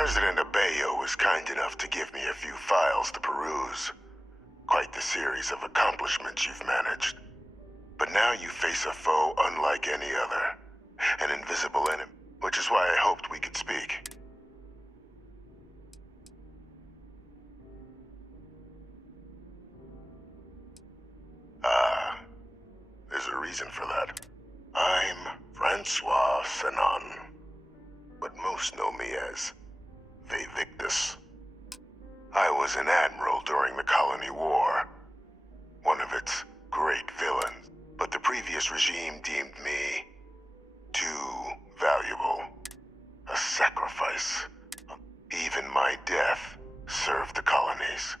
President Abeyo was kind enough to give me a few files to peruse. Quite the series of accomplishments you've managed. But now you face a foe unlike any other. An invisible enemy, which is why I hoped we could speak. There's a reason for that. I'm Francois Senon, but most know me as Victus. I was an admiral during the Colony War, one of its great villains, but the previous regime deemed me too valuable. A sacrifice. Even my death served the colonies.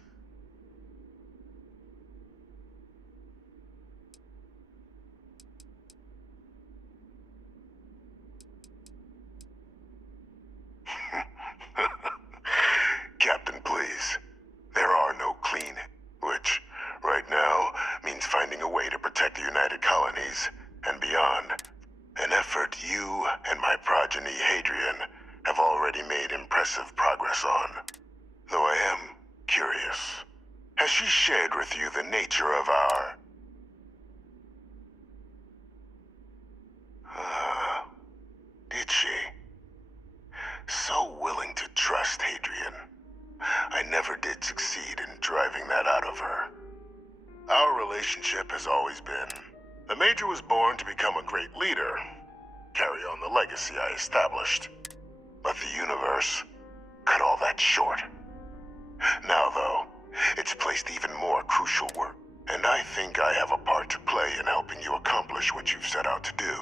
Captain, please. There are no clean, which, right now, means finding a way to protect the United Colonies and beyond. An effort you and my progeny, Hadrian, have already made impressive progress on. Though I am curious, has she shared with you the nature of our... did she? So willing to trust Hadrian. I never did succeed in driving that out of her. Our relationship has always been... The Major was born to become a great leader, carry on the legacy I established. But the universe cut all that short. Now, though, it's placed even more crucial work, and I think I have a part to play in helping you accomplish what you've set out to do.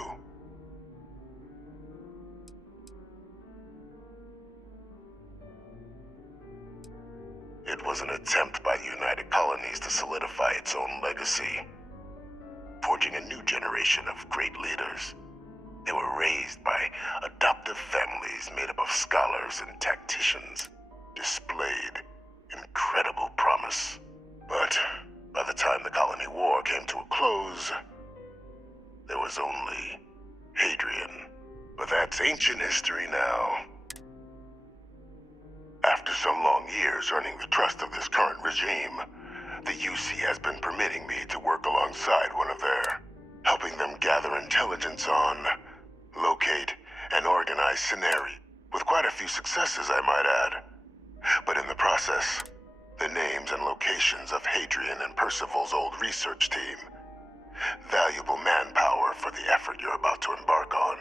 It was an attempt by the United Colonies to solidify its own legacy, forging a new generation of great leaders. They were raised by adoptive families made up of scholars and tacticians, displayed incredible promise. But by the time the Colony War came to a close, there was only Hadrian. But that's ancient history now. After some long years earning the trust of this current regime, the UC has been permitting me to work alongside one of their, helping them gather intelligence on, locate, and organize scenarios, with quite a few successes, I might add. But in the process, the names and locations of Hadrian and Percival's old research team, valuable manpower for the effort you're about to embark on.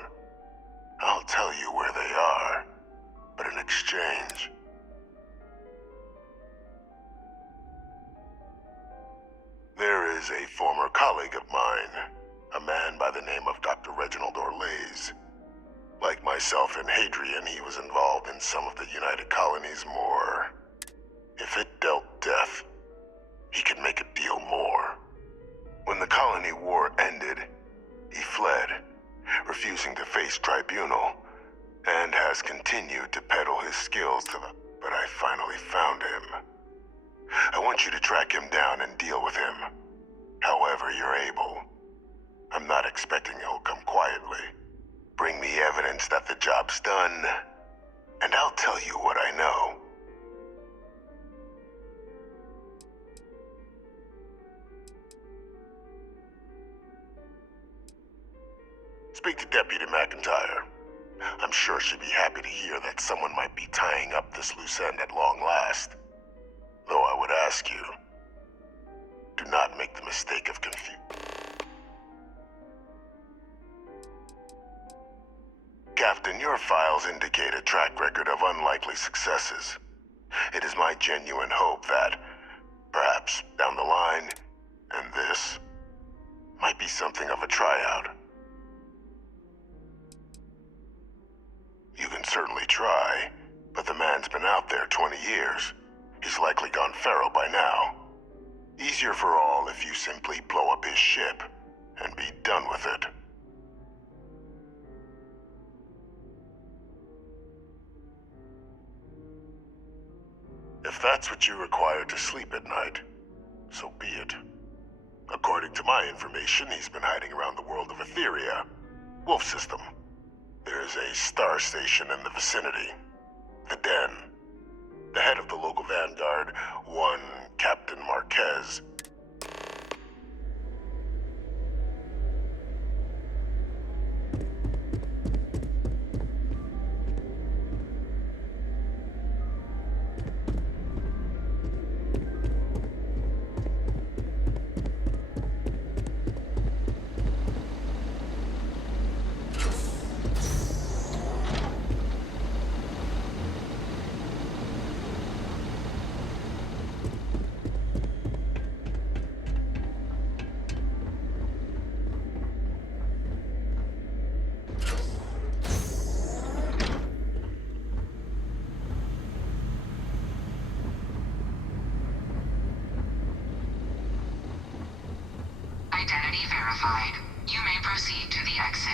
I'll tell you where they are, but in exchange... There is a former colleague of mine, a man by the name of Dr. Reginald Orlaise. Like myself and Hadrian, he was involved in some of the United Colonies' more... If it dealt death, he could make a deal more. When the Colony War ended, he fled, refusing to face tribunal, and has continued to peddle his skills to the... But I finally found him. I want you to track him down and deal with him, however you're able. I'm not expecting he'll come quietly. Bring me evidence that the job's done, and I'll tell you what I know. Speak to Deputy McIntyre. I'm sure she'd be happy to hear that someone might be tying up this loose end at long last. Though I would ask you, do not make the mistake of confusion. Captain, your files indicate a track record of unlikely successes. It is my genuine hope that, perhaps down the line, and this, might be something of a tryout. You can certainly try, but the man's been out there 20 years. He's likely gone feral by now. Easier for all if you simply blow up his ship and be done with it. If that's what you require to sleep at night, so be it. According to my information, he's been hiding around the world of Etheria, Wolf System. There's a star station in the vicinity. The Den. The head of the local vanguard, one Captain Marquez. Identity verified. You may proceed to the exit.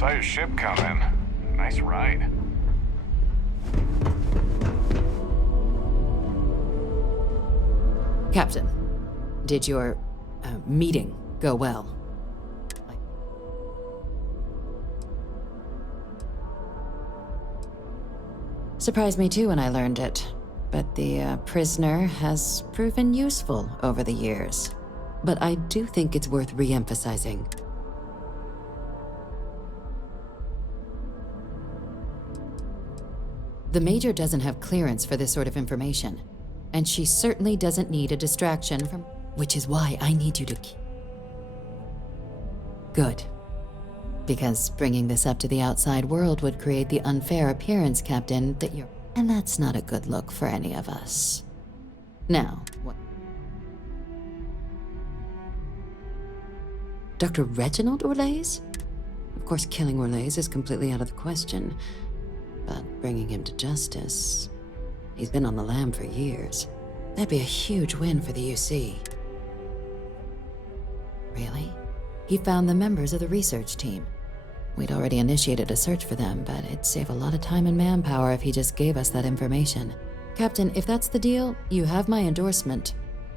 Saw your ship come in. Nice ride. Captain, did your meeting go well? Surprised me too when I learned it, but the prisoner has proven useful over the years. But I do think it's worth re-emphasizing. The Major doesn't have clearance for this sort of information, and she certainly doesn't need a distraction from... Which is why I need you to keep... Good. Because bringing this up to the outside world would create the unfair appearance, Captain, that you're... And that's not a good look for any of us. Now, what... Dr. Reginald Orlays? Of course, killing Orlays is completely out of the question. But bringing him to justice... He's been on the lam for years. That'd be a huge win for the UC. Really? He found the members of the research team. We'd already initiated a search for them, but it'd save a lot of time and manpower if he just gave us that information. Captain, if that's the deal, you have my endorsement.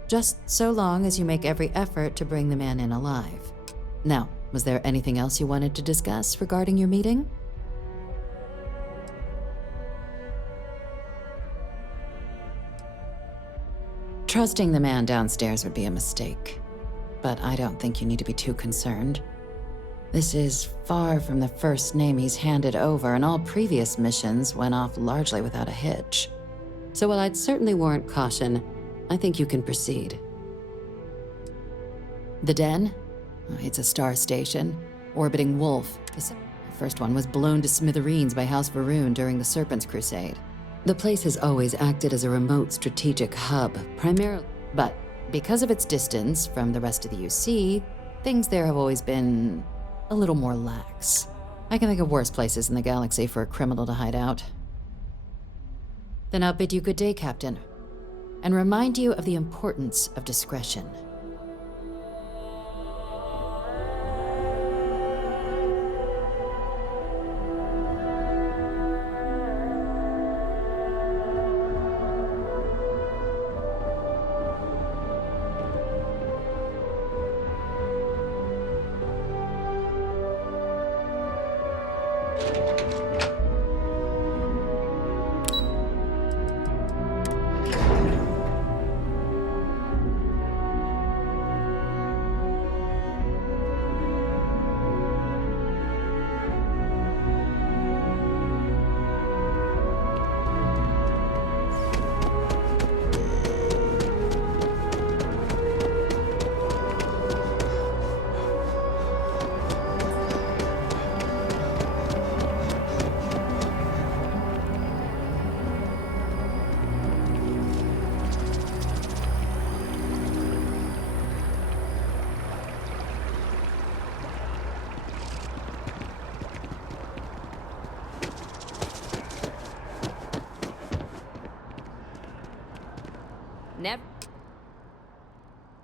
Just so long as you make every effort to bring the man in alive. Now, was there anything else you wanted to discuss regarding your meeting? Trusting the man downstairs would be a mistake, but I don't think you need to be too concerned. This is far from the first name he's handed over, and all previous missions went off largely without a hitch. So while I'd certainly warrant caution, I think you can proceed. The Den? It's a star station, orbiting Wolf. The first one was blown to smithereens by House Varun during the Serpent's Crusade. The place has always acted as a remote strategic hub, primarily, but because of its distance from the rest of the UC, things there have always been a little more lax. I can think of worse places in the galaxy for a criminal to hide out. Then I'll bid you good day, Captain, and remind you of the importance of discretion.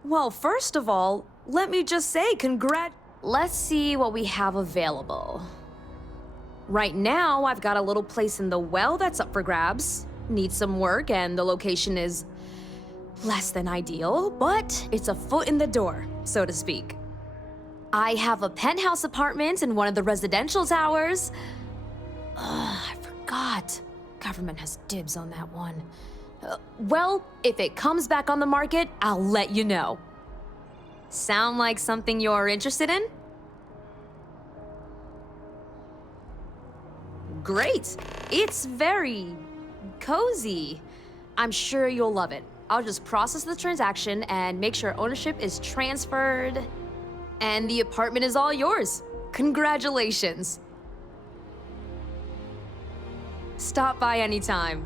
Well, first of all, let me just say Let's see what we have available. Right now, I've got a little place in the well that's up for grabs. Needs some work, and the location is less than ideal, but it's a foot in the door, so to speak. I have a penthouse apartment in one of the residential towers. I forgot. Government has dibs on that one. Well, if it comes back on the market, I'll let you know. Sound like something you're interested in? Great. It's very cozy. I'm sure you'll love it. I'll just process the transaction and make sure ownership is transferred, and the apartment is all yours. Congratulations. Stop by anytime.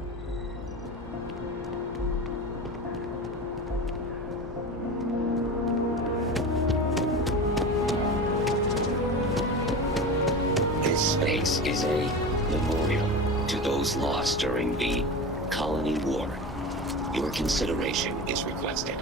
This space is a memorial to those lost during the Colony War. Your consideration is requested.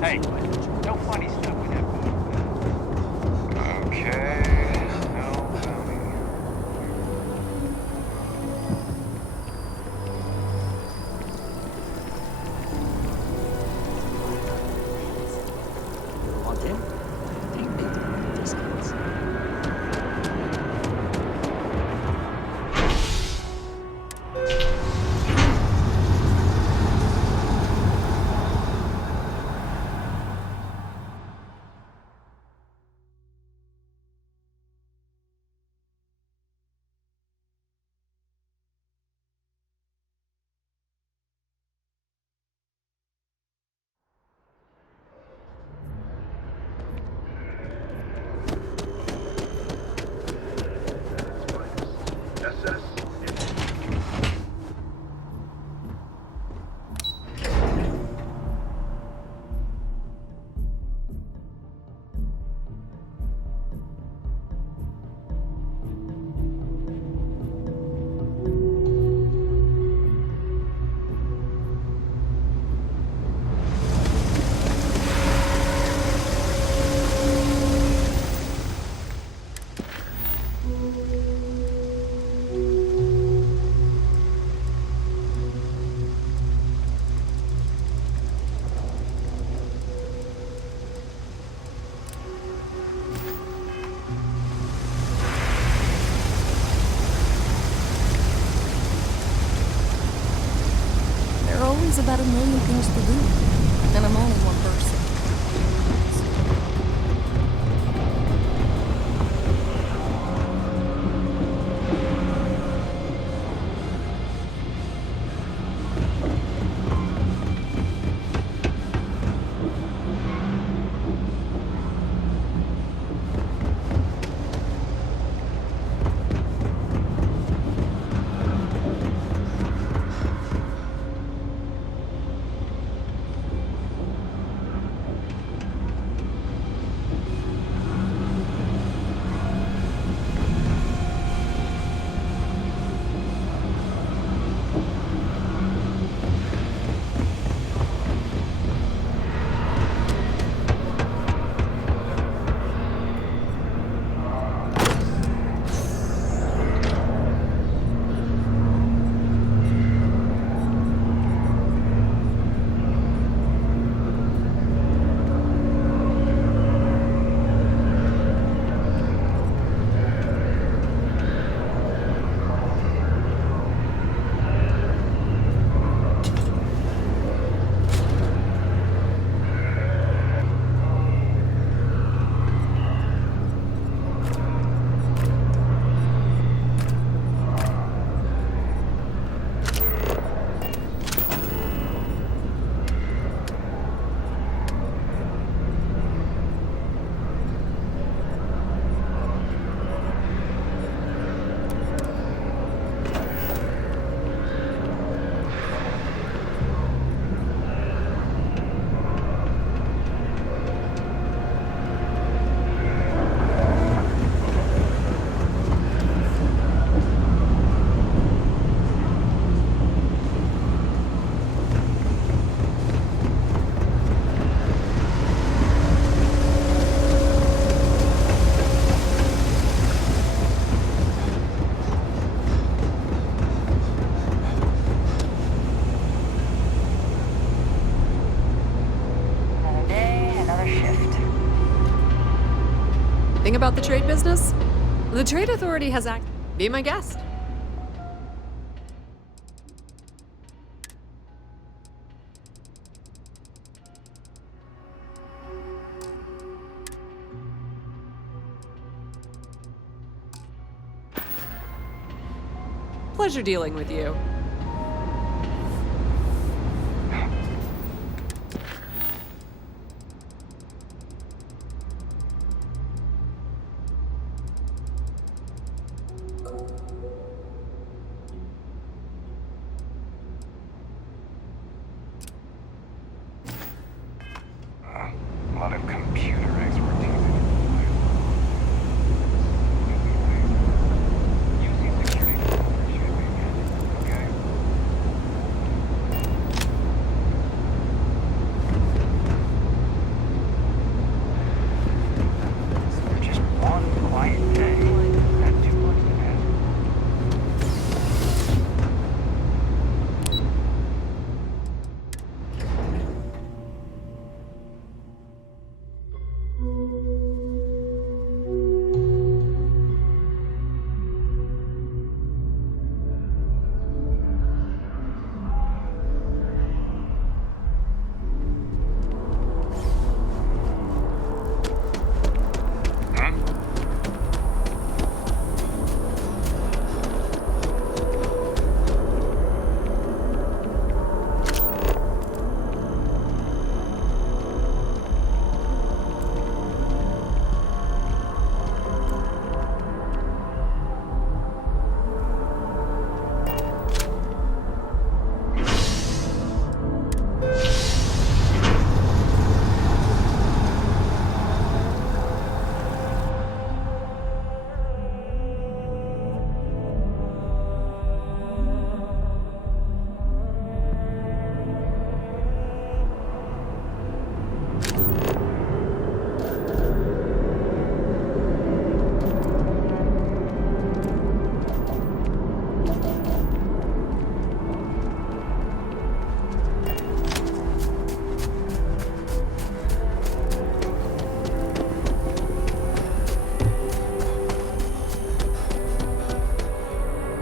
Hey, no funny stuff with that boy. Okay, no funny. Want in? Take big discounts. About a million things to do, and I'm only one person. anything about the trade business? The Trade Authority has Be my guest. Pleasure dealing with you. A lot of computer expertise. Using security troubleshooting, okay? For just one quiet day, not too much to ask.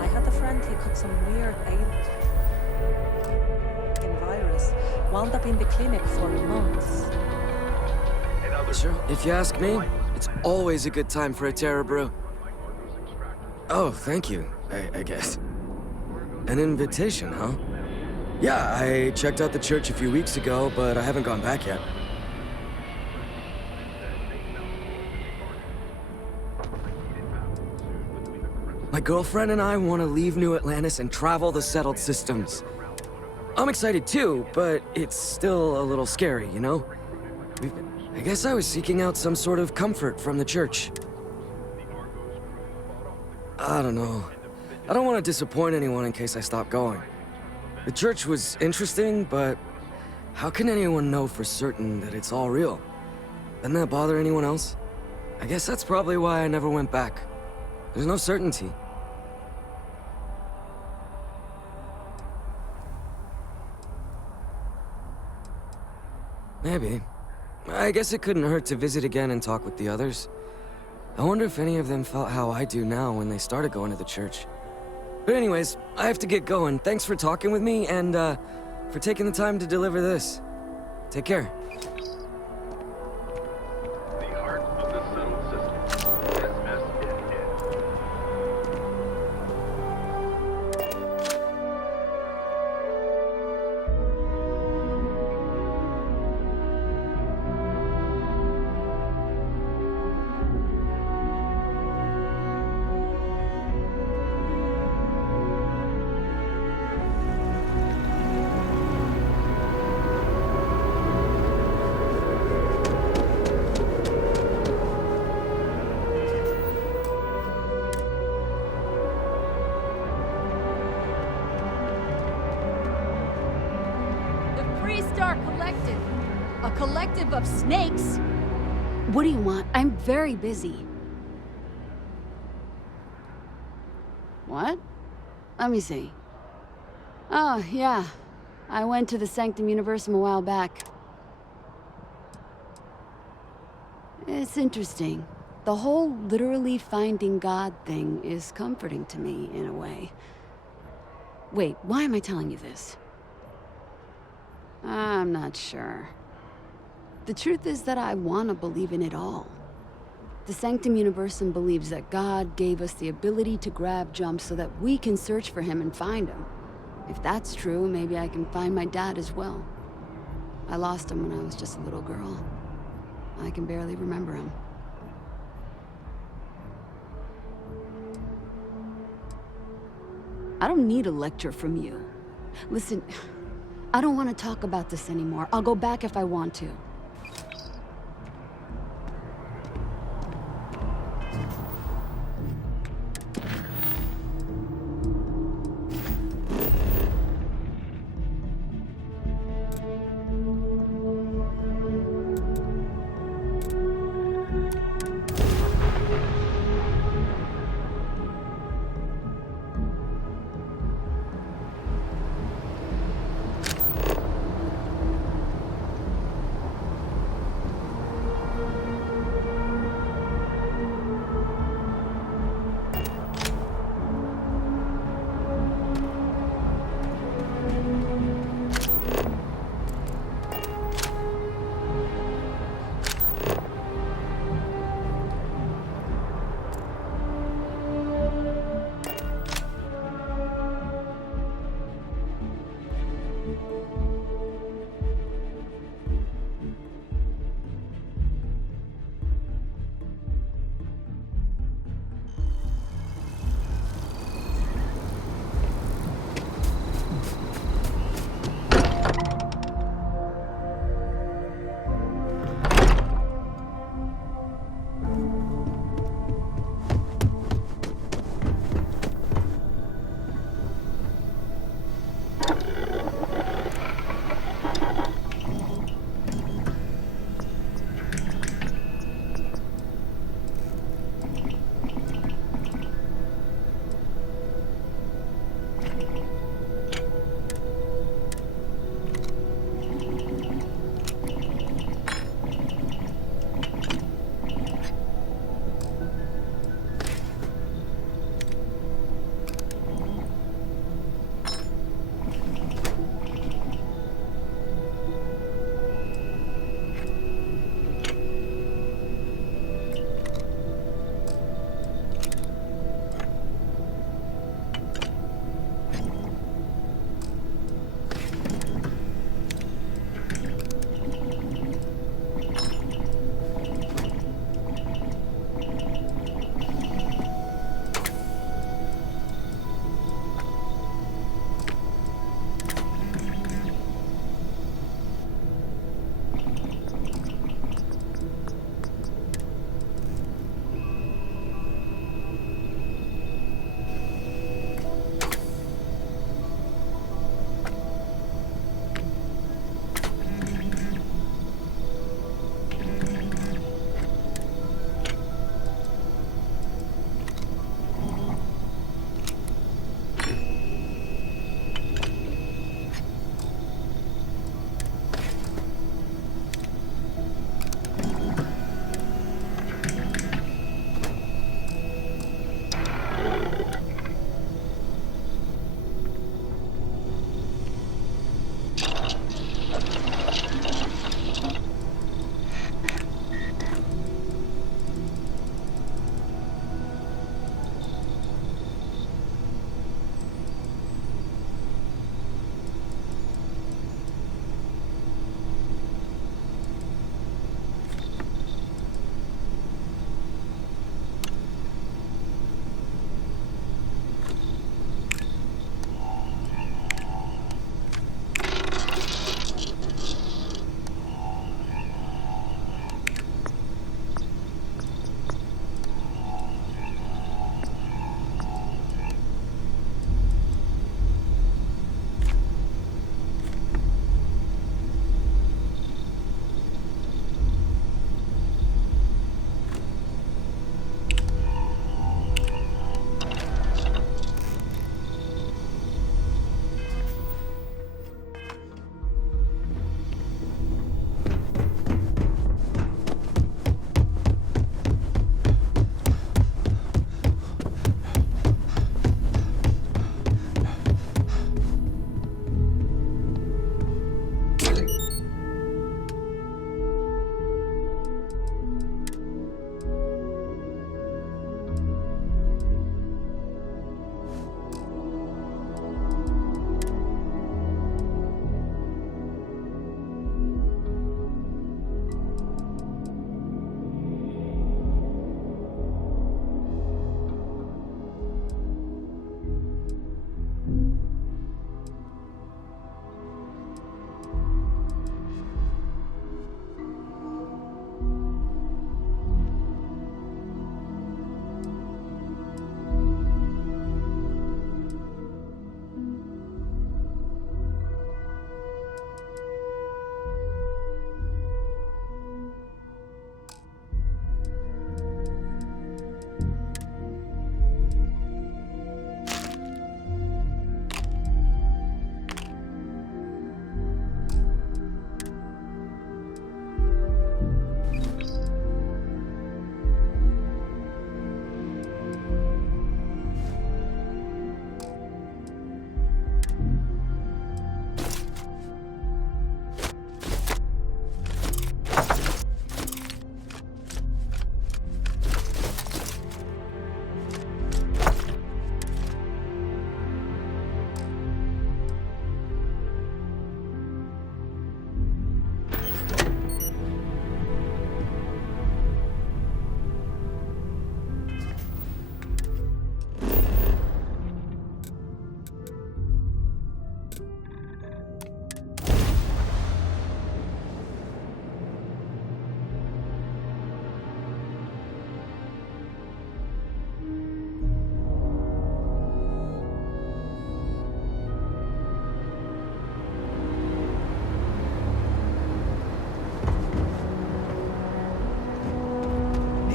I had a friend who caught some weird alien virus, wound up in the clinic for months. Sure. If you ask me, it's always a good time for a Terra brew. Oh, thank you, I guess. An invitation, huh? Yeah, I checked out the church a few weeks ago, but I haven't gone back yet. My girlfriend and I want to leave New Atlantis and travel the settled systems. I'm excited too, but it's still a little scary, you know? I guess I was seeking out some sort of comfort from the church. I don't know. I don't want to disappoint anyone in case I stop going. The church was interesting, but how can anyone know for certain that it's all real? Doesn't that bother anyone else? I guess that's probably why I never went back. There's no certainty. Maybe. I guess it couldn't hurt to visit again and talk with the others. I wonder if any of them felt how I do now when they started going to the church. But anyways, I have to get going. Thanks for talking with me and, for taking the time to deliver this. Take care. A collective of snakes? What do you want? I'm very busy. What? Let me see. Oh, yeah. I went to the Sanctum Universum a while back. It's interesting. The whole literally finding God thing is comforting to me, in a way. Wait, why am I telling you this? I'm not sure. The truth is that I want to believe in it all. The Sanctum Universum believes that God gave us the ability to grab jumps so that we can search for him and find him. If that's true, maybe I can find my dad as well. I lost him when I was just a little girl. I can barely remember him. I don't need a lecture from you. Listen, I don't want to talk about this anymore. I'll go back if I want to.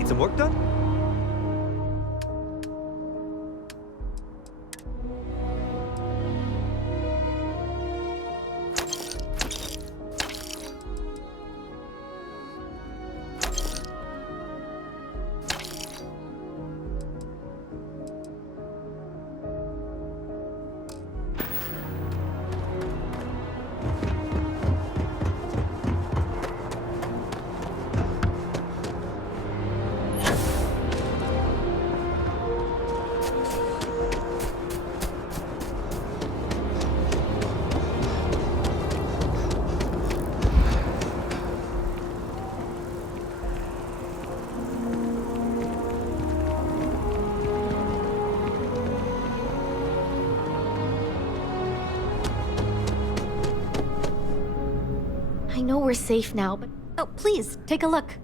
Need some work done? I know we're safe now, but... Oh, please, take a look.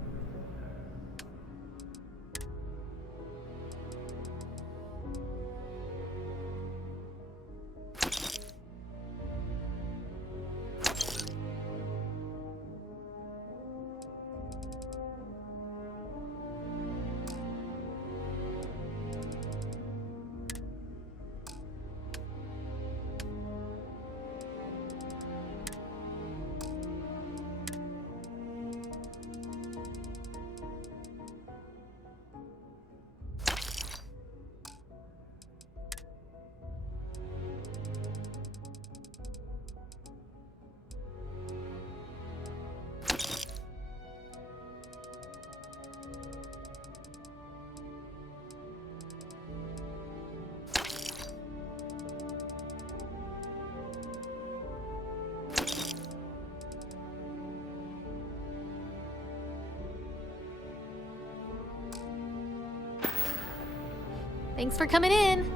Thanks for coming in.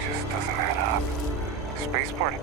Just doesn't add up. Spaceport.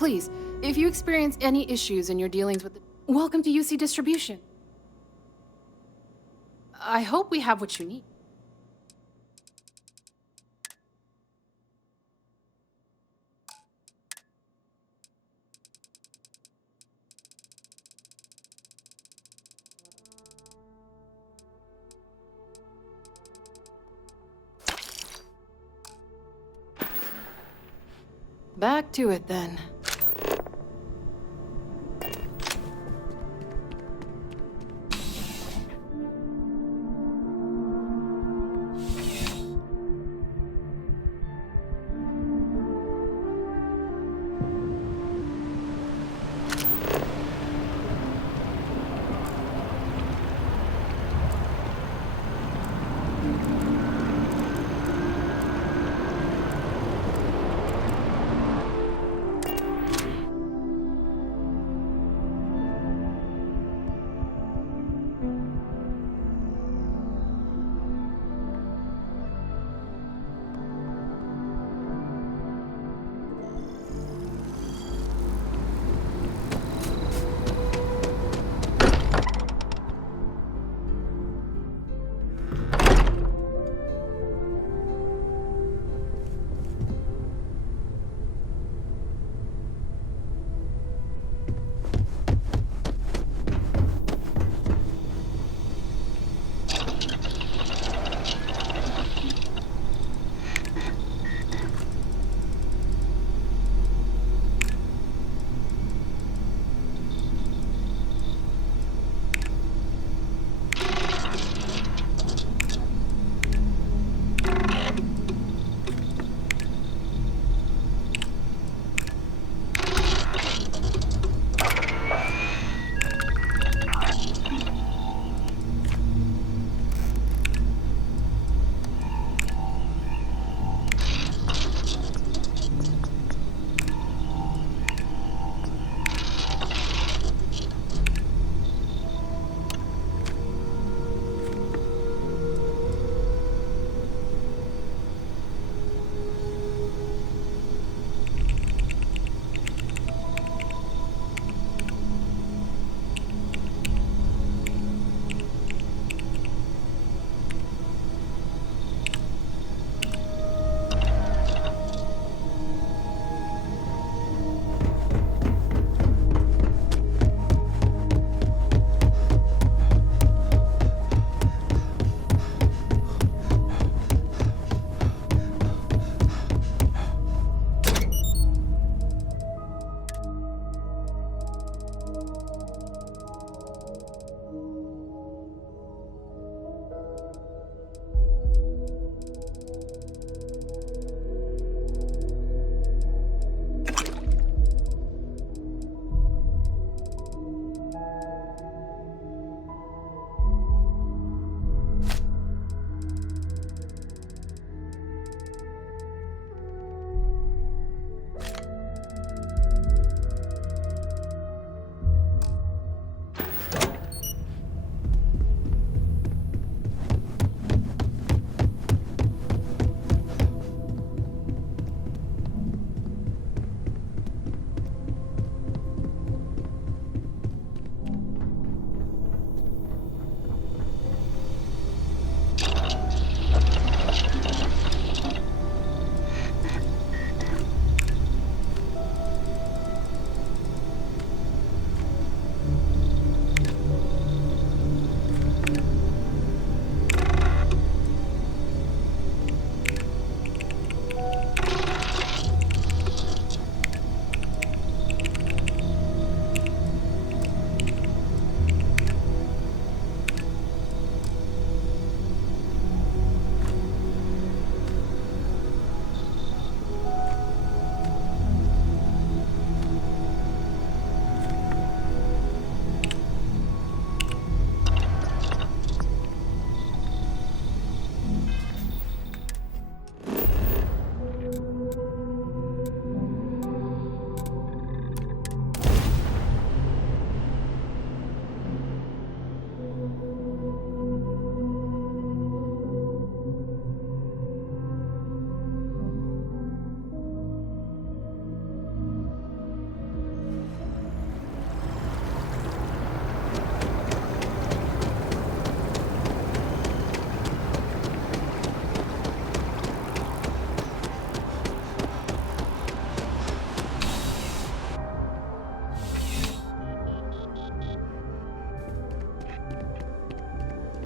Please, if you experience any issues in your dealings with the... Welcome to UC Distribution. I hope we have what you need. Back to it then.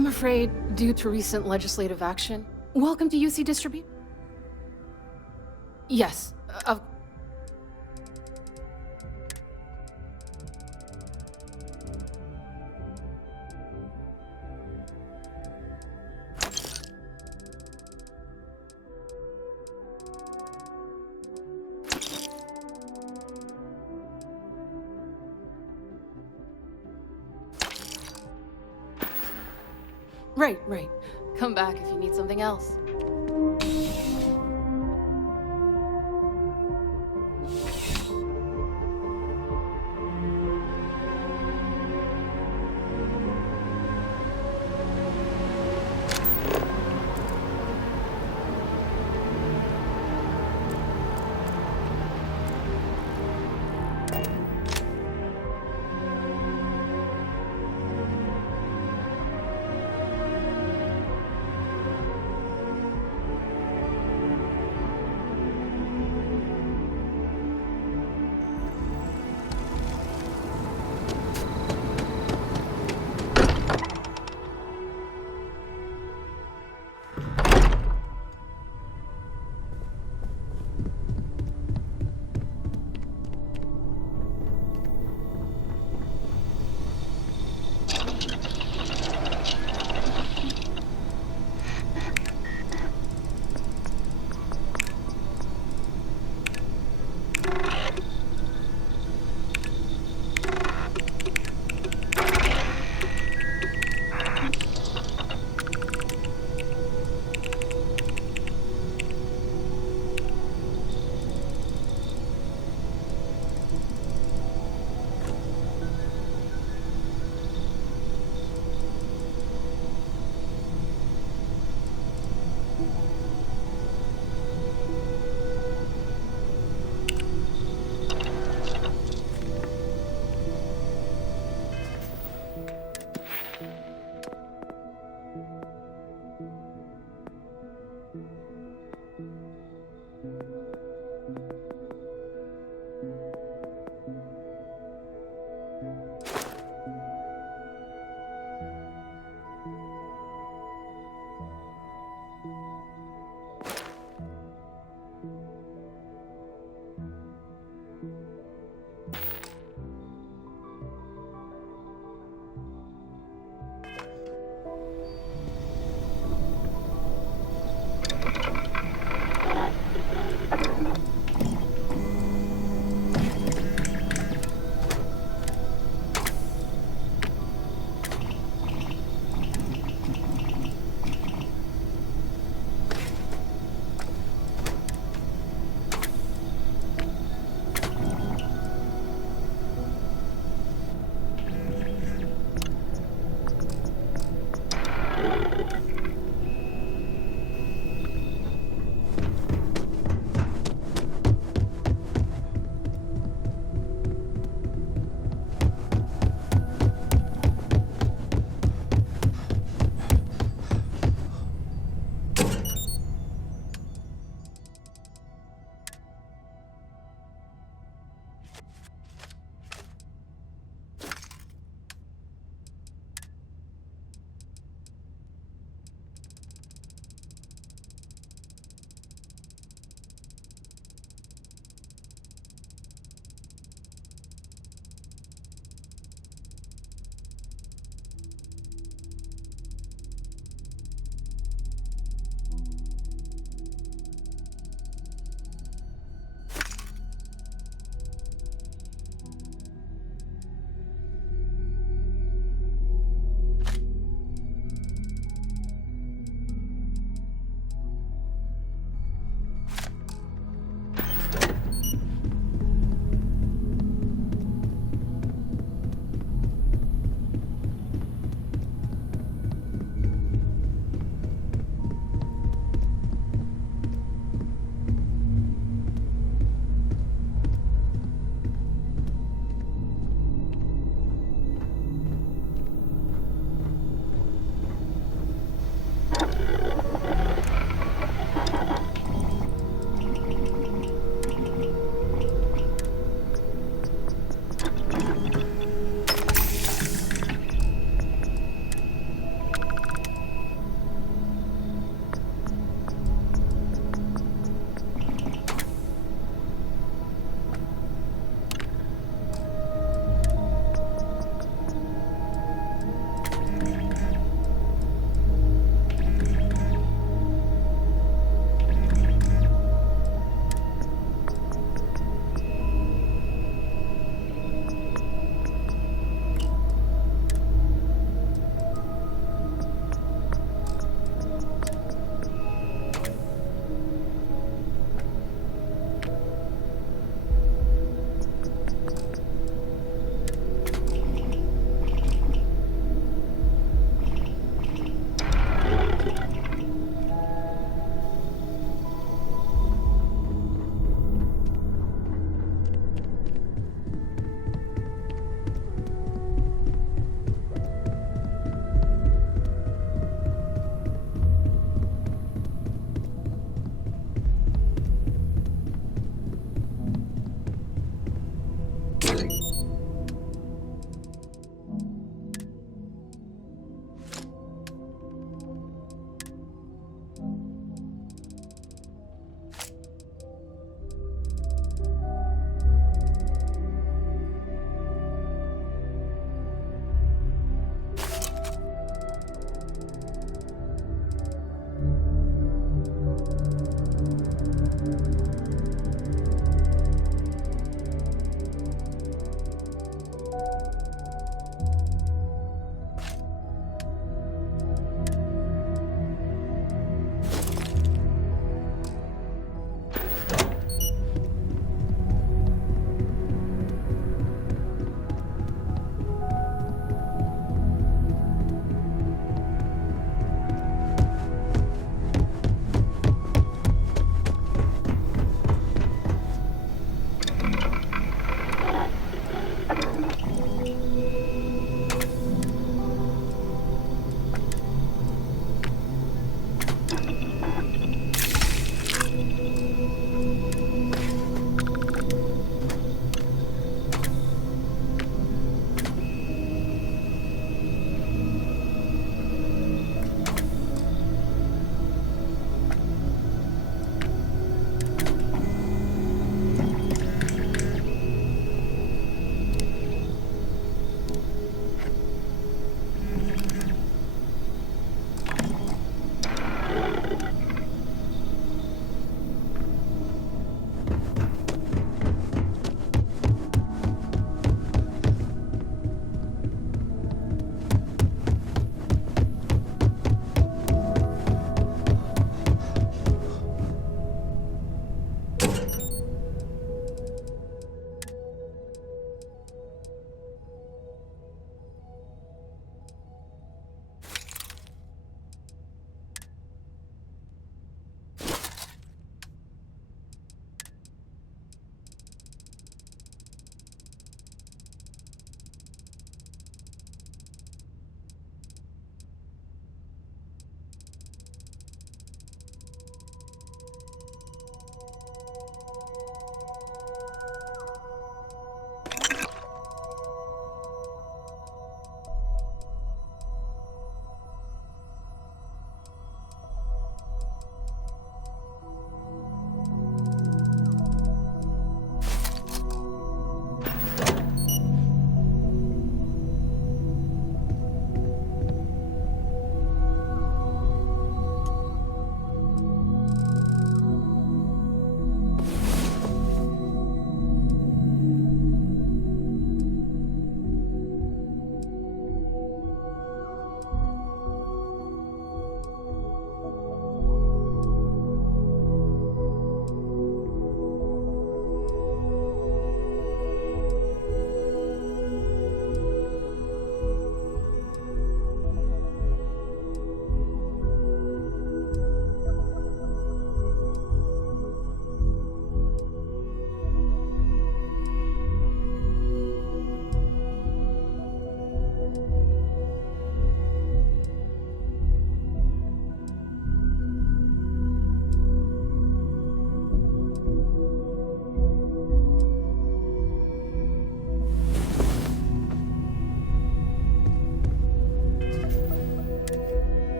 I'm afraid, due to recent legislative action... Welcome to UC Distribute. Yes, Right. Come back if you need something else.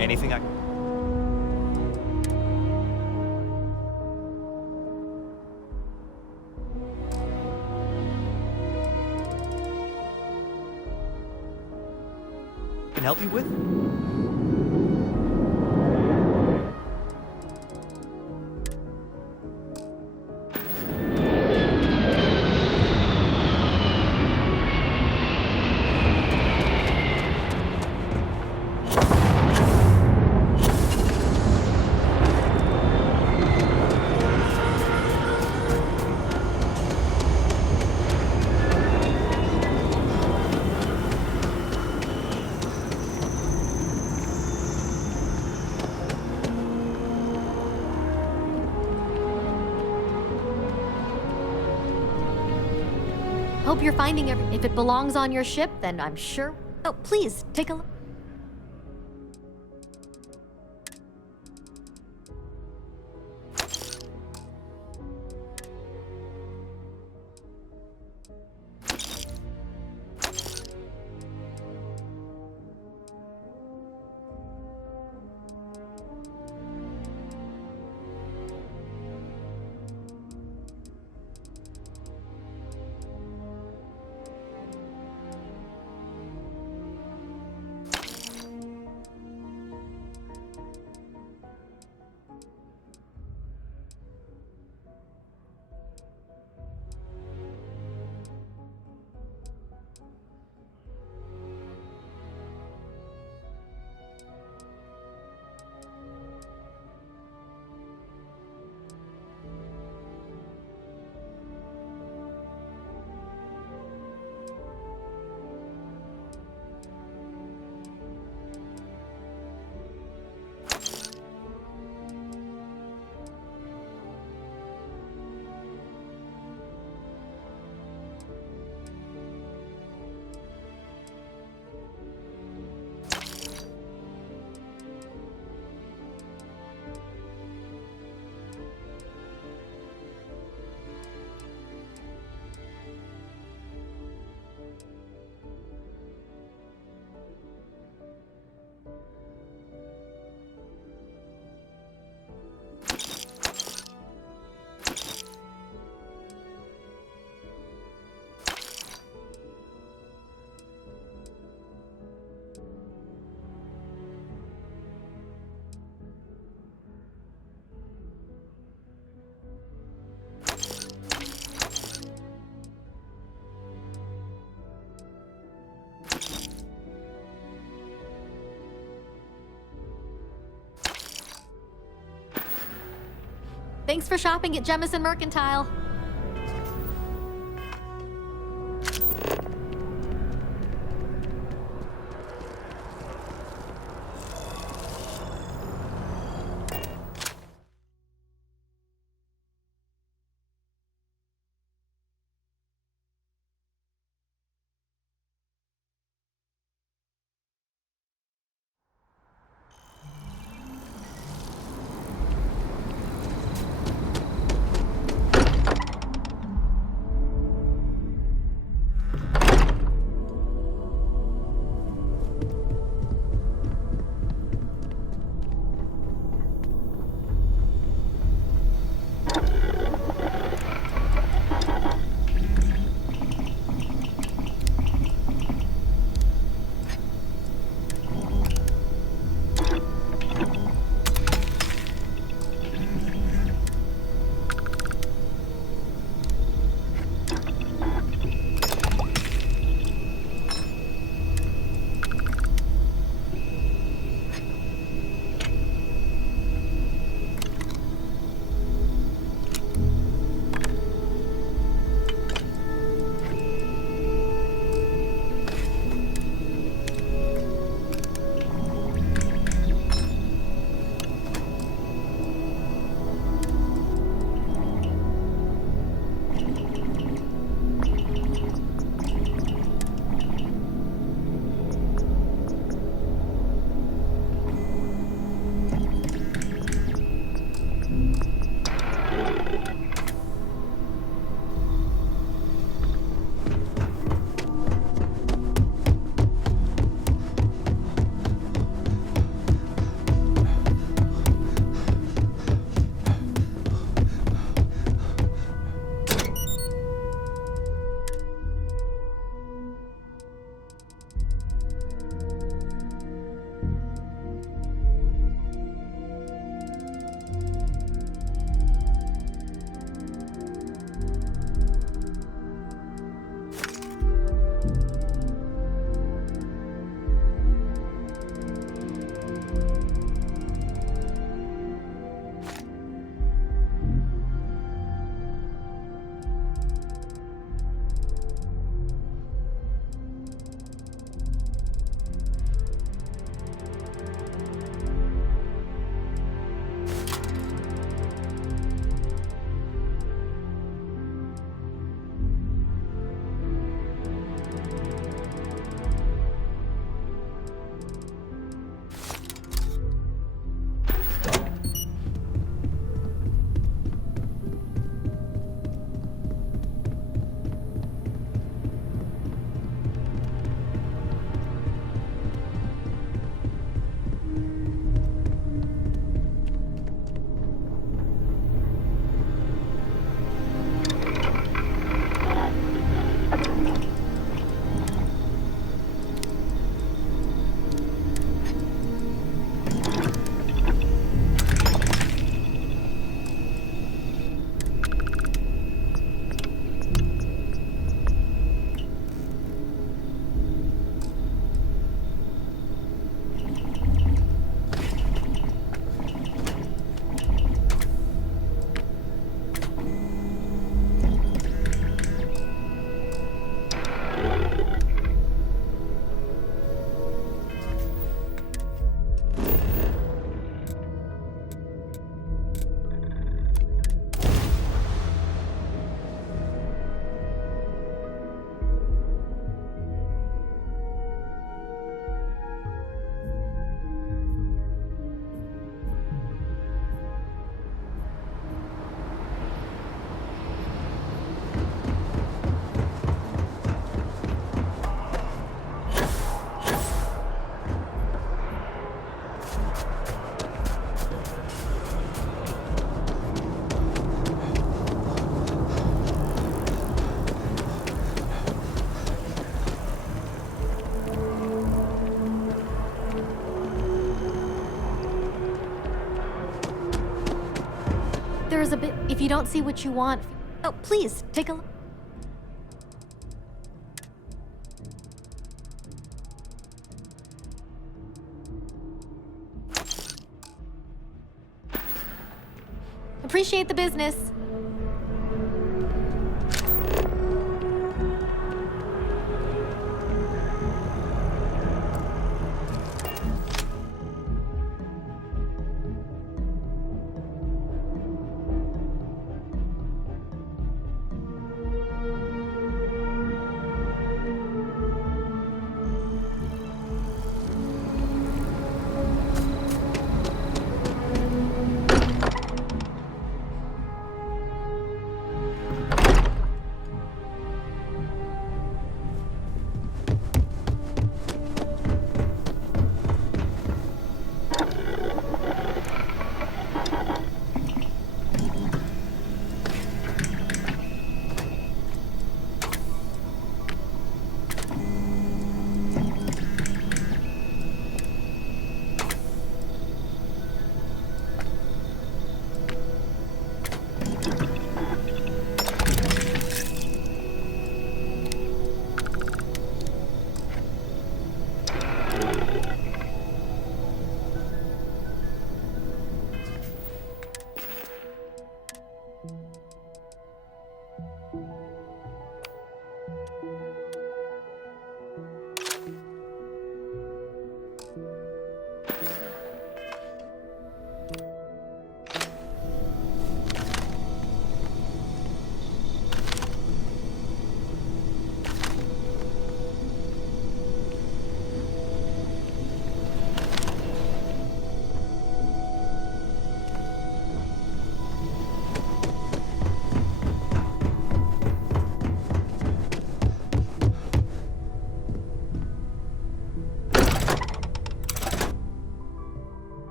Anything I can help you with? Hope you're finding if it belongs on your ship, then I'm sure. Oh, please, take a look. Thanks for shopping at Jemison Mercantile. there's a bit. If you don't see what you want, oh, please take a look. Appreciate the business.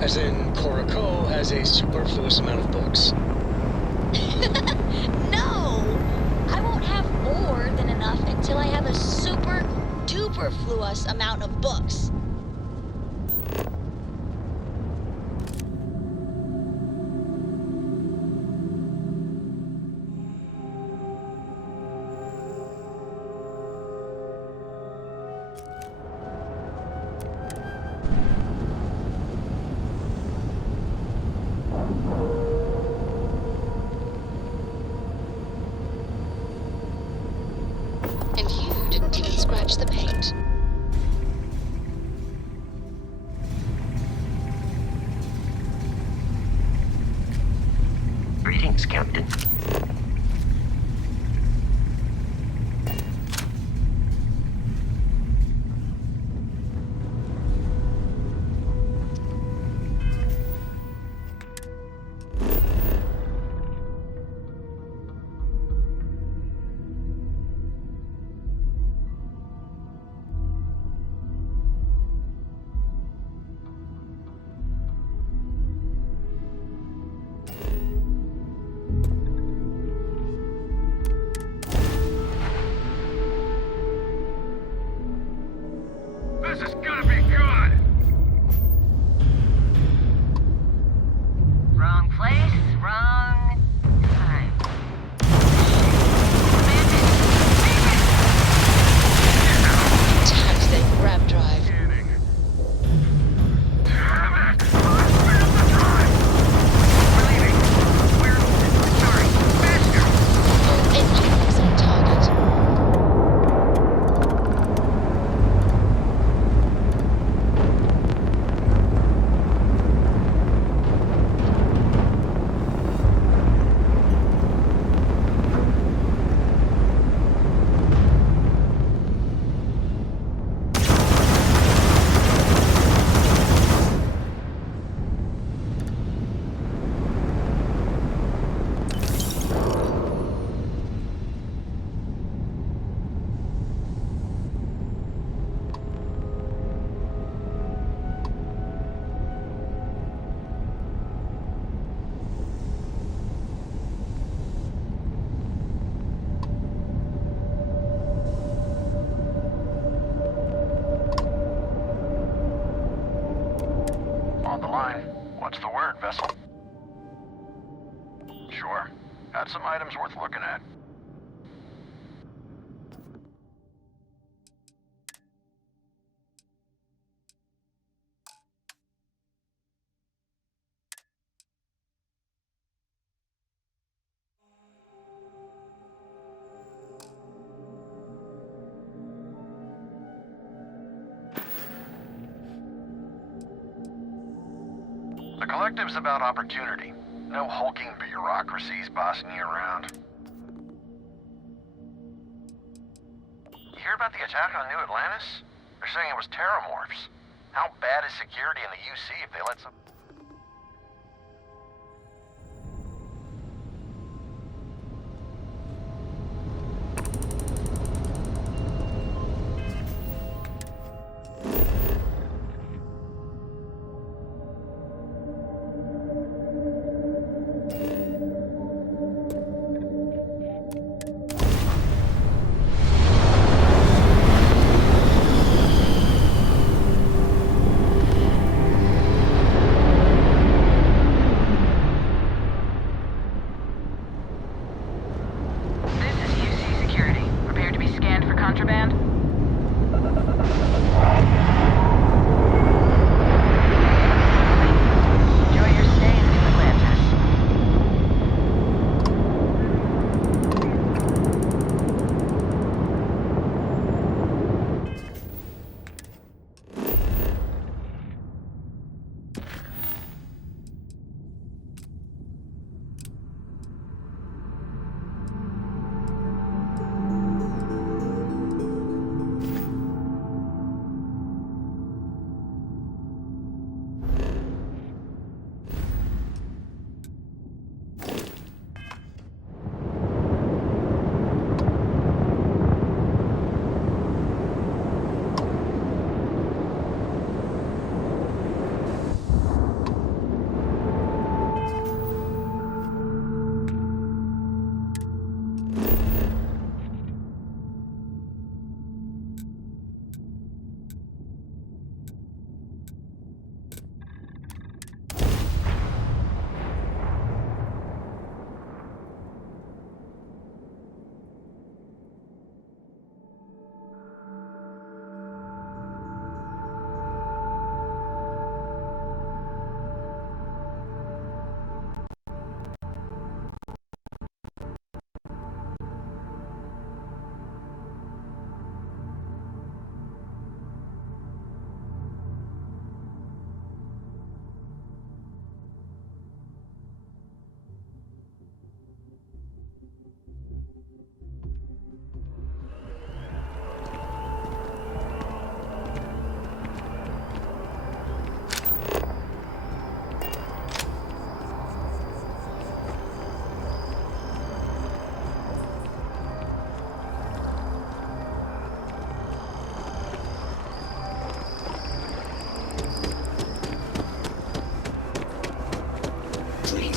As in, Korako has a superfluous amount of books. No! I won't have more than enough until I have a super duper fluous amount of books. And you didn't even scratch the paint. Greetings, Captain. collective's about opportunity. No hulking bureaucracies bossing you around. You hear about the attack on New Atlantis? They're saying it was terramorphs. How bad is security in the UC if they let some...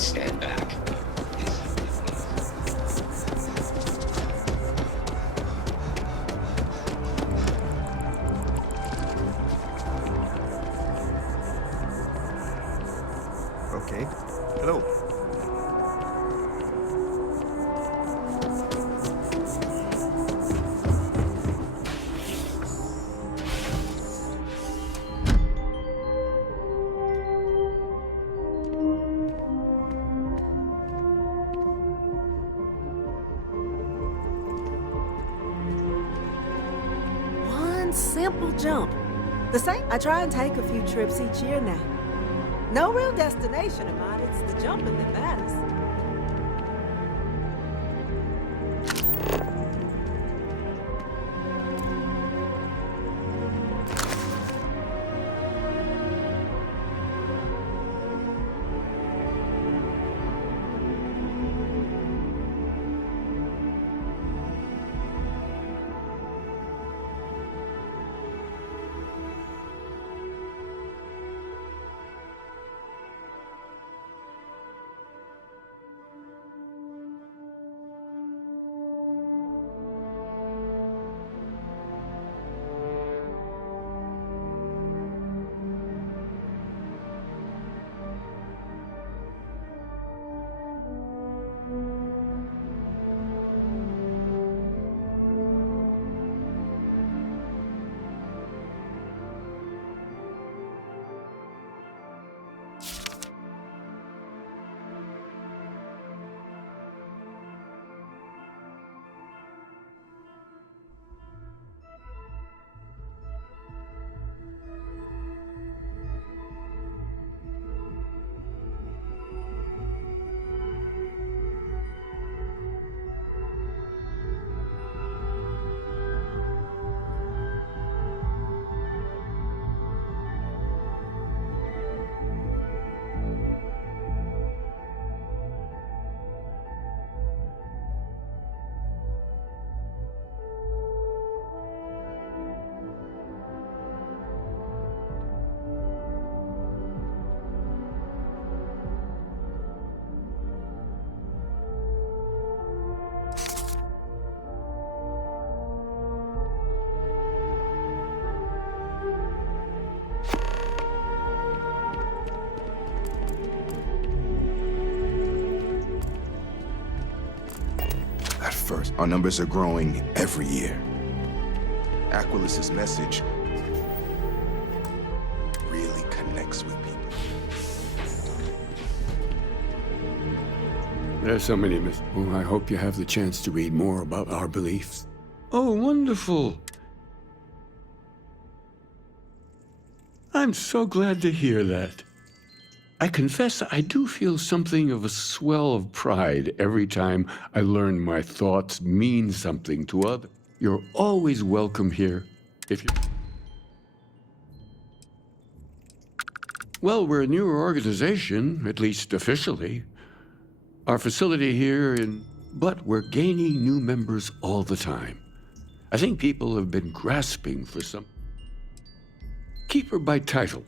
Stand back. Okay. Hello. Simple jump. The same. I try and take a few trips each year now. No real destination of mine. It's the jumping that matters. Our numbers are growing every year. Aquilus's message really connects with people. There's so many myths. Oh, I hope you have the chance to read more about our beliefs. Oh, wonderful. I'm so glad to hear that. I confess I do feel something of a swell of pride every time I learn my thoughts mean something to others. You're always welcome here if you... Well, we're a newer organization, at least officially. Our facility here but we're gaining new members all the time. I think people have been grasping for some keeper by title.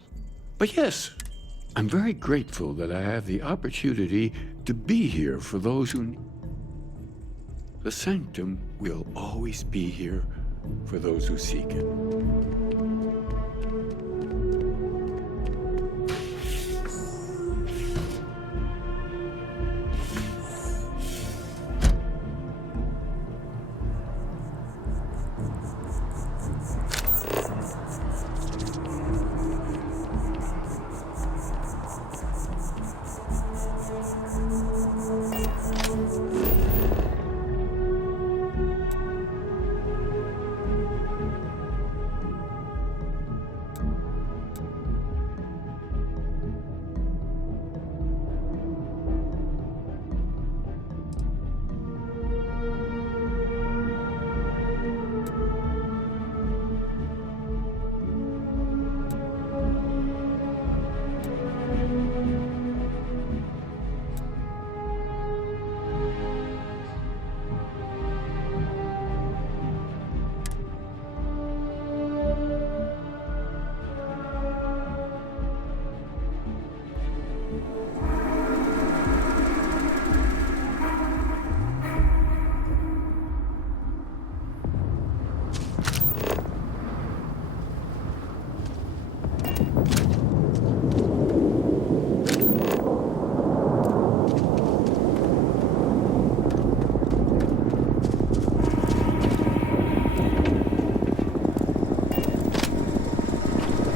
But yes, I'm very grateful that I have the opportunity to be here for those who need. The Sanctum will always be here for those who seek it.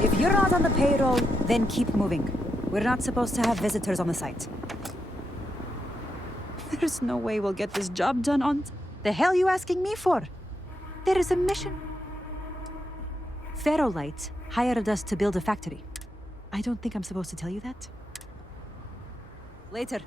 If you're not on the payroll, then keep moving. We're not supposed to have visitors on the site. There's no way we'll get this job done on... The hell you asking me for? There is a mission. Ferrolite hired us to build a factory. I don't think I'm supposed to tell you that. Later.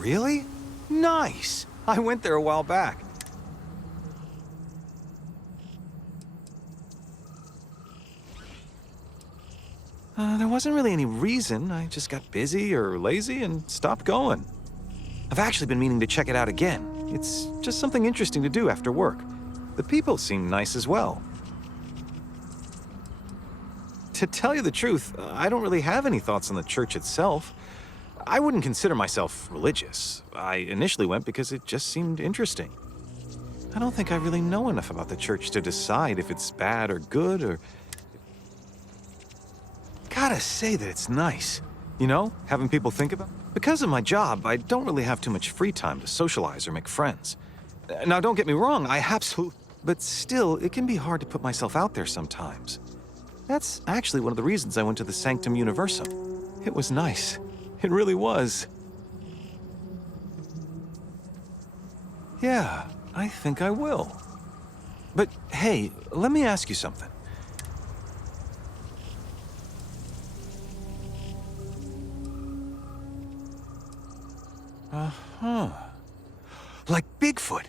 Really? Nice! I went there a while back. There wasn't really any reason. I just got busy or lazy and stopped going. I've actually been meaning to check it out again. It's just something interesting to do after work. The people seem nice as well. To tell you the truth, I don't really have any thoughts on the church itself. I wouldn't consider myself religious. I initially went because it just seemed interesting. I don't think I really know enough about the church to decide if it's bad or good or... Gotta say that it's nice. You know, having people think about... Because of my job, I don't really have too much free time to socialize or make friends. Now, don't get me wrong, I absolutely... But still, it can be hard to put myself out there sometimes. That's actually one of the reasons I went to the Sanctum Universum. It was nice. It really was. Yeah, I think I will. But hey, let me ask you something. Uh-huh. Like Bigfoot.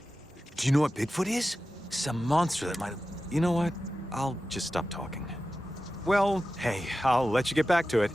Do you know what Bigfoot is? Some monster that might... You know what? I'll just stop talking. Well, hey, I'll let you get back to it.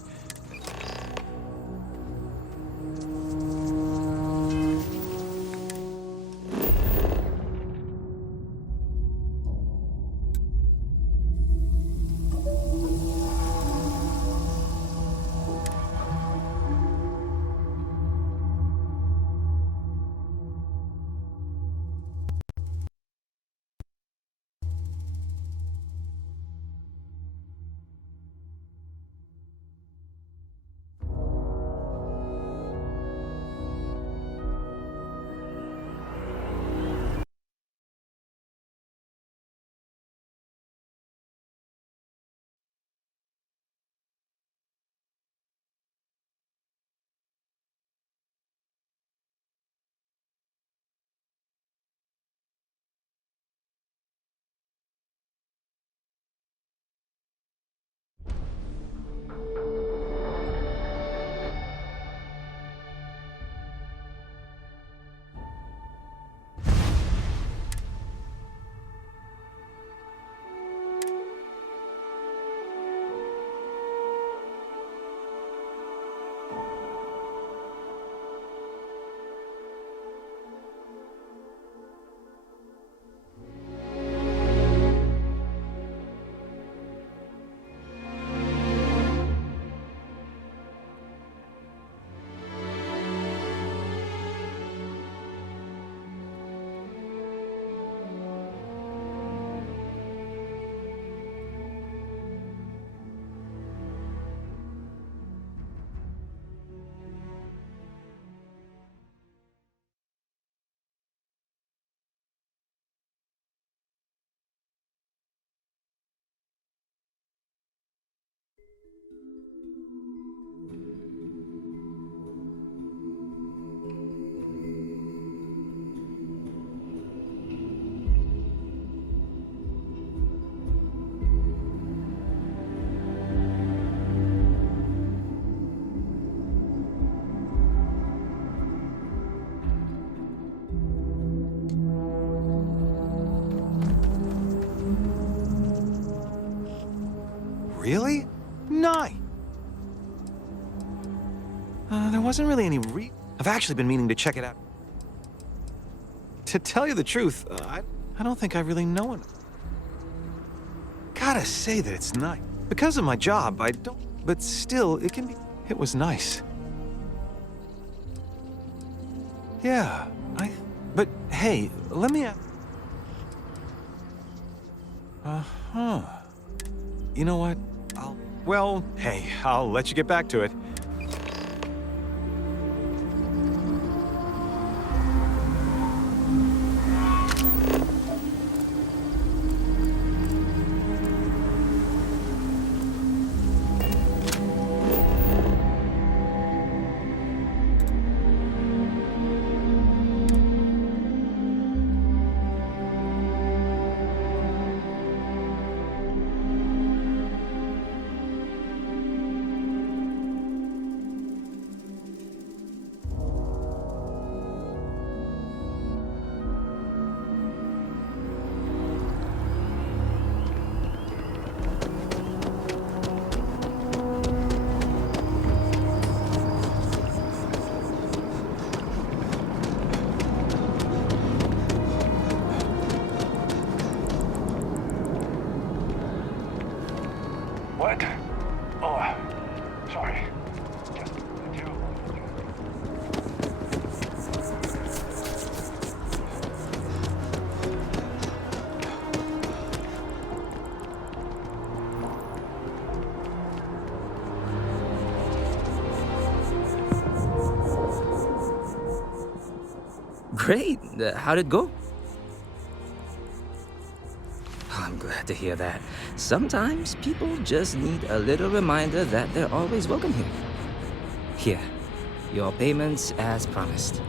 Really? Nice! There wasn't really any I've actually been meaning to check it out. To tell you the truth, I don't think I really know enough. Gotta say that it's nice. Because of my job, I don't... But still, it can be... It was nice. Yeah, But hey, let me... Uh-huh. You know what? Well, hey, I'll let you get back to it. Great. How'd it go? I'm glad to hear that. Sometimes people just need a little reminder that they're always welcome here. Here, your payments as promised.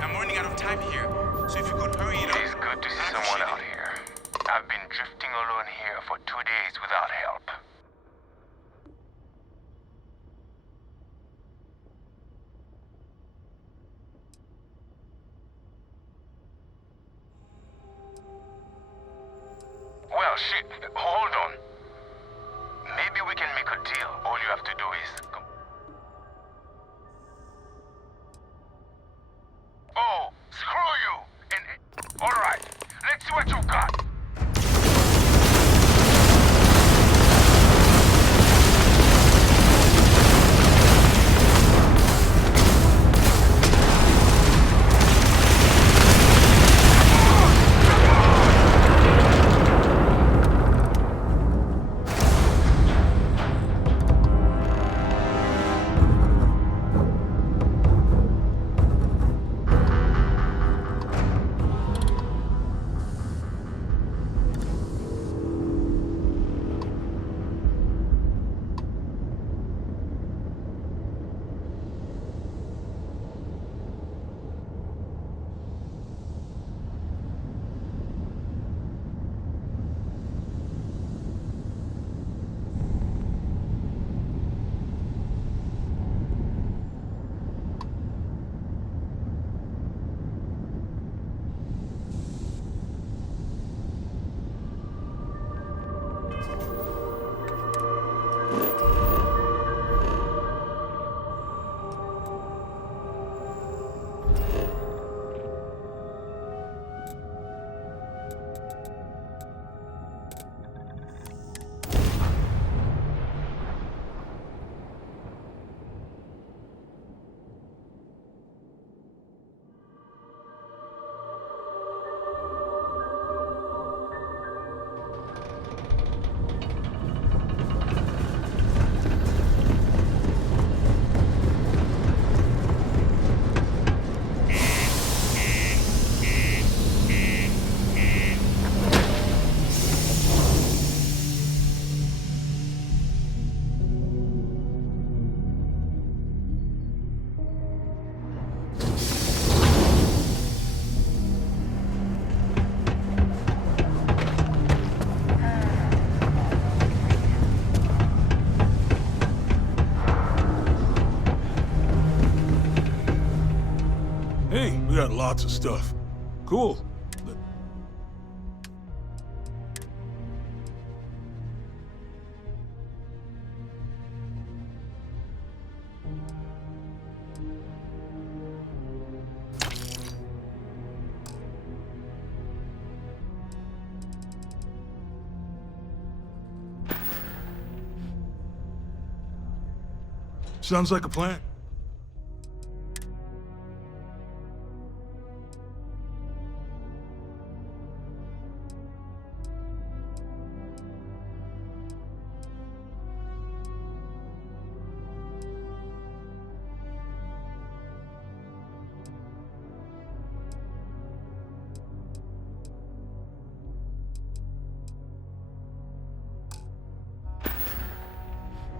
I'm running out of time here, so if you could hurry it up. It is good to see someone out here. I've been drifting alone here for 2 days without help. Well, shit, hold on. Maybe we can make a deal. All you have to do is... Oh, screw you! All right, let's see what you got. lots of stuff. Cool. Sounds like a plan.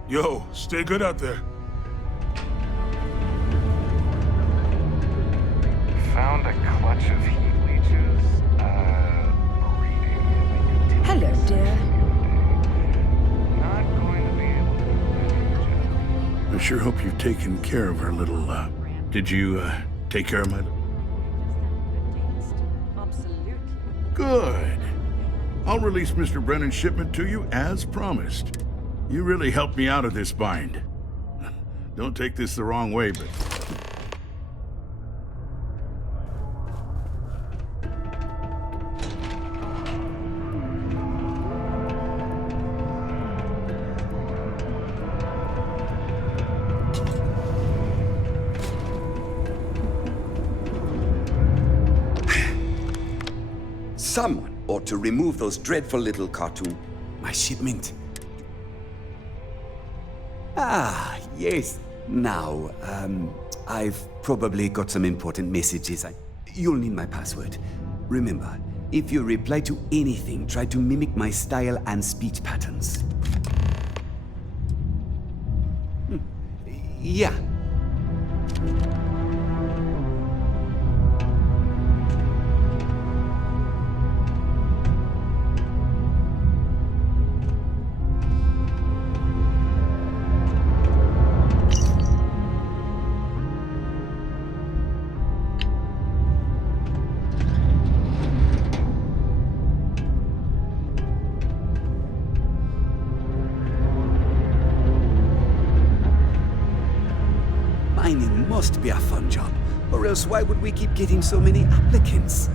Yo, stay good out there. Found a clutch of heat leeches. Breeding. Hello, dear. Not going to be able to. I sure hope you've taken care of her little, Did you, take care of my... Absolutely. Good. I'll release Mr. Brennan's shipment to you as promised. You really helped me out of this bind. Don't take this the wrong way, but... Someone ought to remove those dreadful little cartoons. My shipment. Ah, yes. Now, I've probably got some important messages. You'll need my password. Remember, if you reply to anything, try to mimic my style and speech patterns. Yeah. Mining must be a fun job, or else why would we keep getting so many applicants?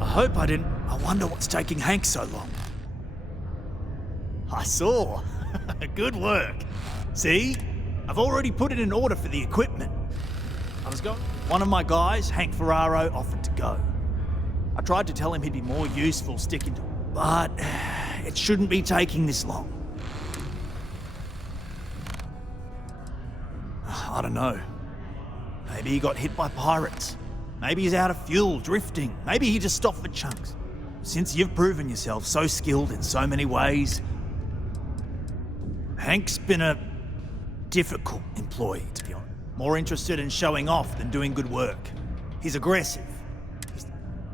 I hope I didn't. I wonder what's taking Hank so long. I saw. Good work. See? I've already put it in order for the equipment. I was going. One of my guys, Hank Ferraro, offered to go. I tried to tell him he'd be more useful sticking to it, but it shouldn't be taking this long. I don't know. Maybe he got hit by pirates. Maybe he's out of fuel, drifting. Maybe he just stopped for chunks. Since you've proven yourself so skilled in so many ways, Hank's been a difficult employee, to be honest. More interested in showing off than doing good work. He's aggressive.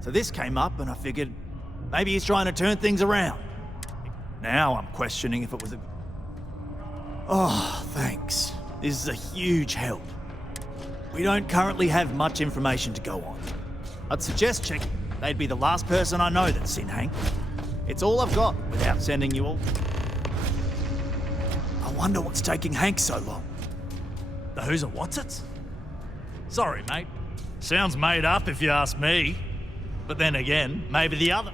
So this came up and I figured maybe he's trying to turn things around. Now I'm questioning if it was a... Oh, thanks. This is a huge help. We don't currently have much information to go on. I'd suggest checking. They'd be the last person I know that's seen Hank. It's all I've got without sending you all. I wonder what's taking Hank so long. The who's a what's-its? Sorry, mate. Sounds made up if you ask me. But then again, maybe the other.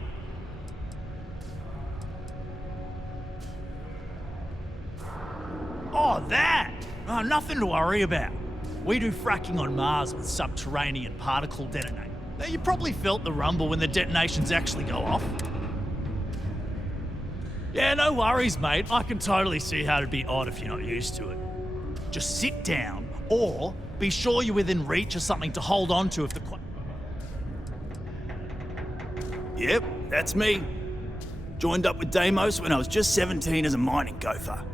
Oh, that! Oh, nothing to worry about. We do fracking on Mars with subterranean particle detonators. Now, you probably felt the rumble when the detonations actually go off. Yeah, no worries, mate. I can totally see how it'd be odd if you're not used to it. Just sit down, or be sure you're within reach of something to hold on to if the... Yep, that's me. Joined up with Deimos when I was just 17 as a mining gopher.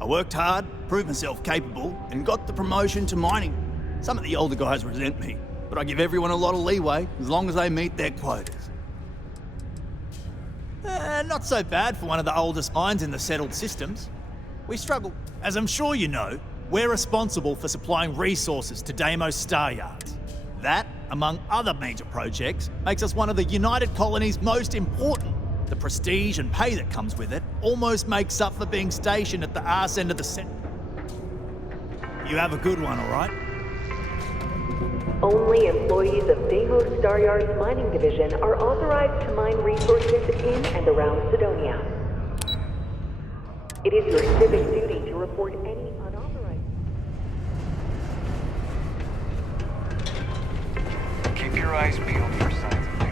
I worked hard, proved myself capable, and got the promotion to mining. Some of the older guys resent me, but I give everyone a lot of leeway as long as they meet their quotas. Not so bad for one of the oldest mines in the settled systems. We struggle. As I'm sure you know, we're responsible for supplying resources to Deimos Star Yards. That, among other major projects, makes us one of the United Colony's most important. The prestige and pay that comes with it almost makes up for being stationed at the arse end of the set. You have a good one, all right? Only employees of Deimos Star Yard's mining division are authorized to mine resources in and around Sidonia. It is your civic duty to report any unauthorized... Keep your eyes peeled for signs of danger.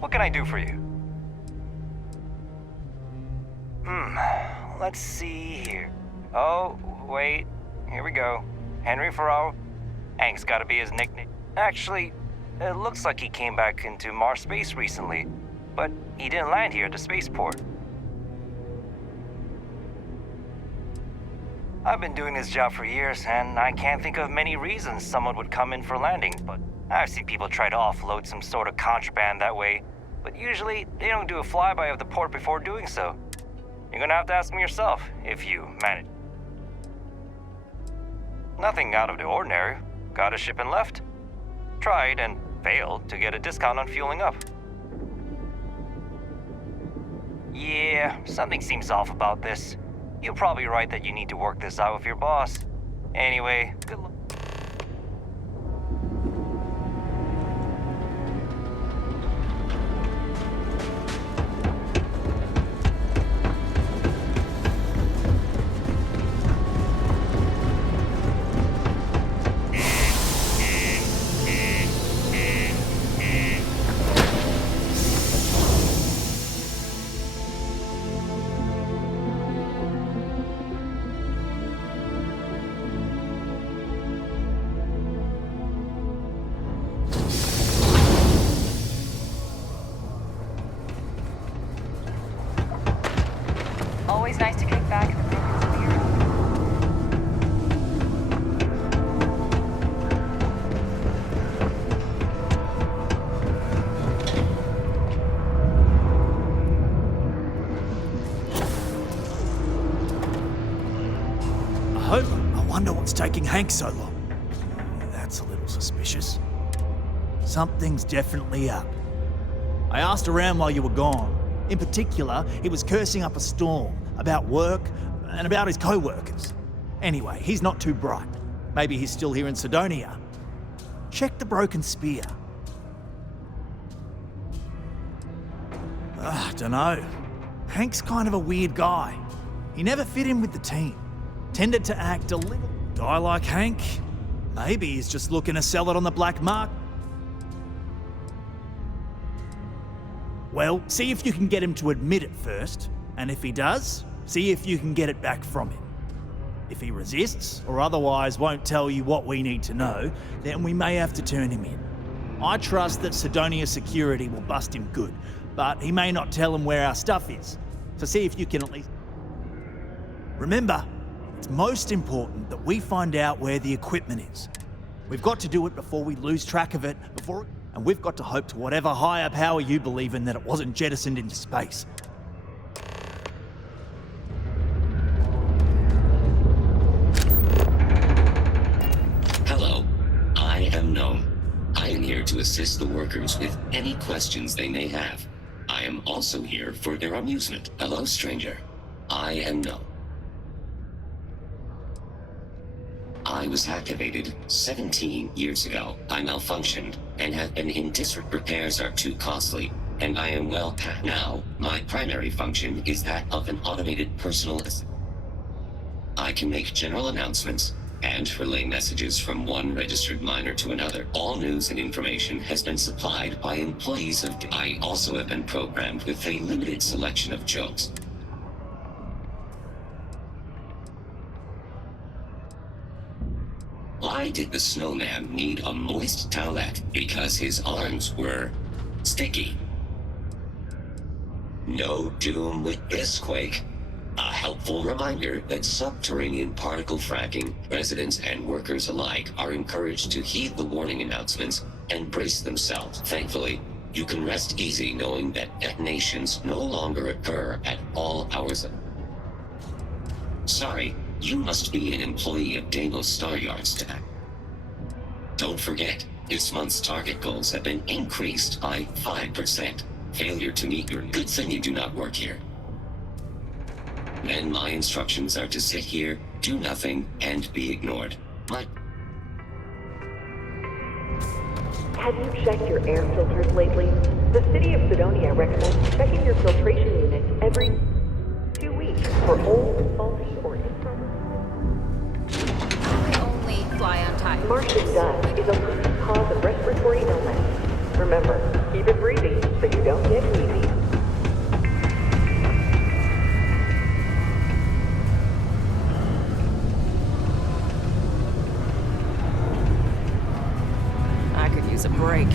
What can I do for you? Let's see here. Oh, wait. Here we go. Henry Ferraro. Hank's gotta be his nickname. Actually, it looks like he came back into Mars space recently, but he didn't land here at the spaceport. I've been doing this job for years, and I can't think of many reasons someone would come in for landing, but I've seen people try to offload some sort of contraband that way, but usually they don't do a flyby of the port before doing so. You're gonna have to ask them yourself, if you manage. Nothing out of the ordinary. Got a ship and left. Tried and failed to get a discount on fueling up. Yeah, something seems off about this. You're probably right that you need to work this out with your boss. Anyway, good luck. What's taking Hank so long? That's a little suspicious. Something's definitely up. I asked around while you were gone. In particular, he was cursing up a storm about work and about his co-workers. Anyway, he's not too bright. Maybe he's still here in Sidonia. Check the broken spear. Dunno. Hank's kind of a weird guy. He never fit in with the team. Tended to act a little... Guy like Hank? Maybe he's just looking to sell it on the black market. Well, see if you can get him to admit it first. And if he does, see if you can get it back from him. If he resists, or otherwise won't tell you what we need to know, then we may have to turn him in. I trust that Sidonia security will bust him good, but he may not tell him where our stuff is. So see if you can at least... Remember, it's most important that we find out where the equipment is. We've got to do it before we lose track of it, and we've got to hope to whatever higher power you believe in that it wasn't jettisoned into space. Hello, I am Gnome. I am here to assist the workers with any questions they may have. I am also here for their amusement. Hello, stranger. I am Gnome. I was activated 17 years ago. I malfunctioned and have been in district. Repairs are too costly, and I am well past now. My primary function is that of an automated personal assistant. I can make general announcements and relay messages from one registered miner to another. All news and information has been supplied by employees of... I also have been programmed with a limited selection of jokes. Why did the snowman need a moist towelette? Because his arms were sticky. No doom with this quake. A helpful reminder that subterranean particle fracking, residents and workers alike are encouraged to heed the warning announcements and brace themselves. Thankfully, you can rest easy knowing that detonations no longer occur at all hours of... Sorry, you must be an employee of Deimos Star Yards to act. Don't forget, this month's target goals have been increased by 5%. Failure to meet your... Good thing you do not work here. Then my instructions are to sit here, do nothing, and be ignored. But... Have you checked your air filters lately? The city of Sidonia recommends checking your filtration units every 2 weeks for old, faulty, or improper... I only fly on time. Martian dust is a leading cause of respiratory illness. Remember, keep it breezy so you don't get wheezy. I could use a break.